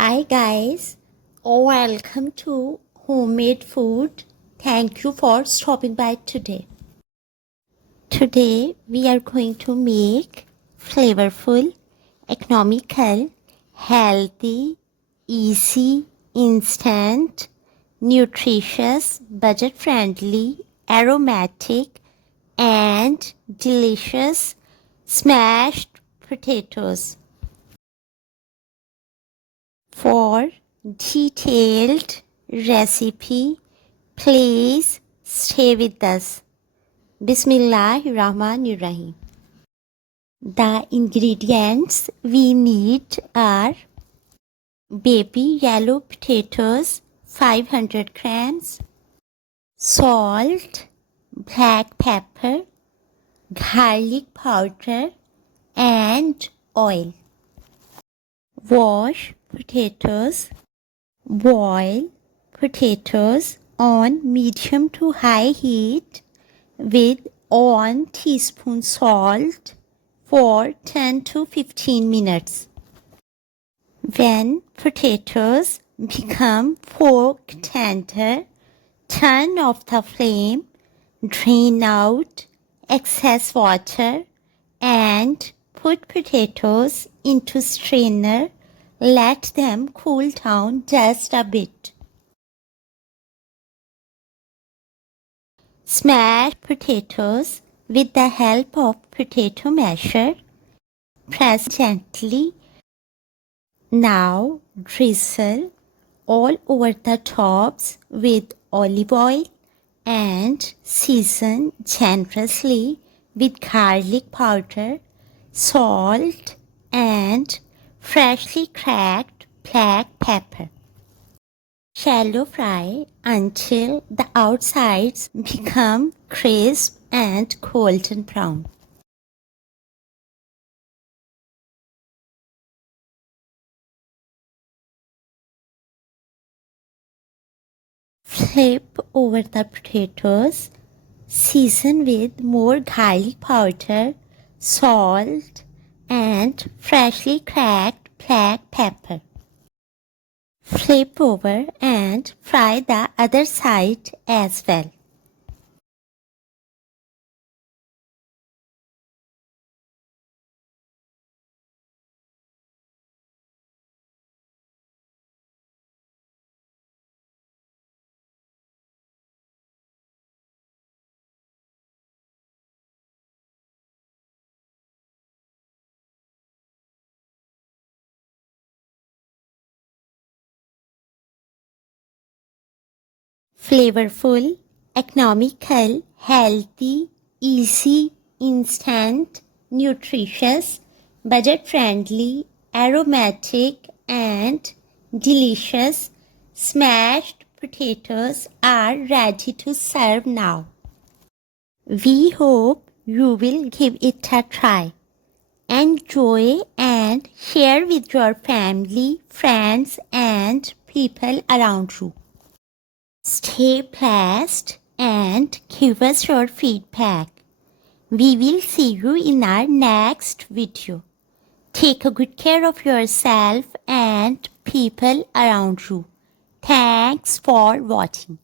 Hi guys, welcome to Homemade Food. Thank you for stopping by today. Today we are going to make flavorful, economical, healthy, easy, instant, nutritious, budget-friendly, aromatic, and delicious smashed potatoes. For detailed recipe, please stay with us. Bismillahirrahmanirrahim. The ingredients we need are baby yellow potatoes 500 grams, salt, black pepper, garlic powder, and oil. Wash potatoes. Boil potatoes on medium to high heat with 1 teaspoon salt for 10 to 15 minutes. When potatoes become fork tender, turn off the flame, drain out excess water, and put potatoes into strainer. Let them cool down just a bit. Smash potatoes with the help of potato masher. Press gently. Now drizzle all over the tops with olive oil and season generously with garlic powder, salt, and freshly cracked black pepper. Shallow fry until the outsides become crisp and golden brown. Flip over the potatoes. Season with more garlic powder, salt, and freshly cracked black pepper. Flip over and fry the other side as well. Flavorful, economical, healthy, easy, instant, nutritious, budget-friendly, aromatic, and delicious smashed potatoes are ready to serve now. We hope you will give it a try. Enjoy and share with your family, friends, and people around you. Stay blessed and give us your feedback. We will see you in our next video. Take a good care of yourself and people around you. Thanks for watching.